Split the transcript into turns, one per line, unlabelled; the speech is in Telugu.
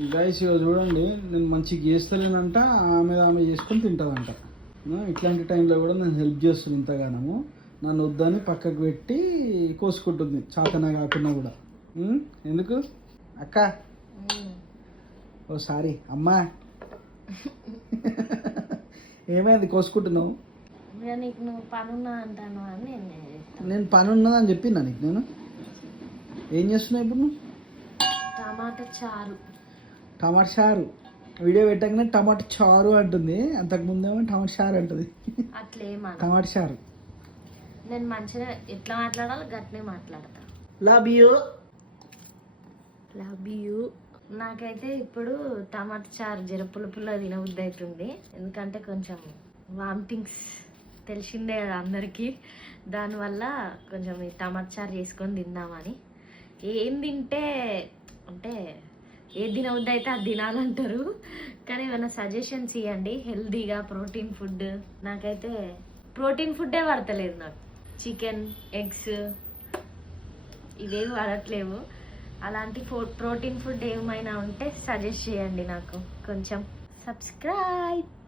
గైస్ ఇక చూడండి నేను మంచిగా చేస్తలేనంట ఆమె ఆమె చేసుకొని తింటుందంట. ఇట్లాంటి టైంలో కూడా నేను హెల్ప్ చేస్తుంది ఇంతగానము. నన్ను వద్దని పక్కకు పెట్టి కోసుకుంటుంది చాతన కాకుండా కూడా? ఎందుకు? అక్క. ఓ సారీ అమ్మా. ఏమైంది కోసుకుంటున్నావు?
అని నేను
పని ఉన్నదని చెప్పిందా నీకు నేను? ఏం చేస్తున్నావు ఇప్పుడు నువ్వు?
టమాటా చారు.
టమాటా చారు వీడియో పెట్టగానే టమాటా చారు అంటుంది. అంతకుముందేమో టమాటా చారు అంటుంది. టమాటా చారు
నేను మంచిగా ఎట్లా మాట్లాడాలో గట్నే మాట్లాడతా.
లవ్ యూ
లవ్ యూ నాకైతే ఇప్పుడు టమాటా చారు జర పుల్ల తినబుద్ధి అవుతుంది ఎందుకంటే కొంచెం వామిటింగ్స్ తెలిసిందే కదా అందరికీ. దానివల్ల కొంచెం ఈ టమాటా చారు చేసుకొని తిందామని. ఏం తింటే అంటే ఏ వద్ద అయితే అది తినాలంటారు? కానీ ఏమైనా సజెషన్స్ ఇవ్వండి హెల్దీగా ప్రోటీన్ ఫుడ్ నాకైతే ప్రోటీన్ ఫుడ్డే పడతలేదు నాకు. చికెన్ ఎగ్స్ ఇవేవి పడట్లేవు అలాంటి ఫో ప్రోటీన్ ఫుడ్ ఏమైనా ఉంటే సజెస్ట్ చేయండి నాకు. కొంచెం సబ్స్క్రైబ్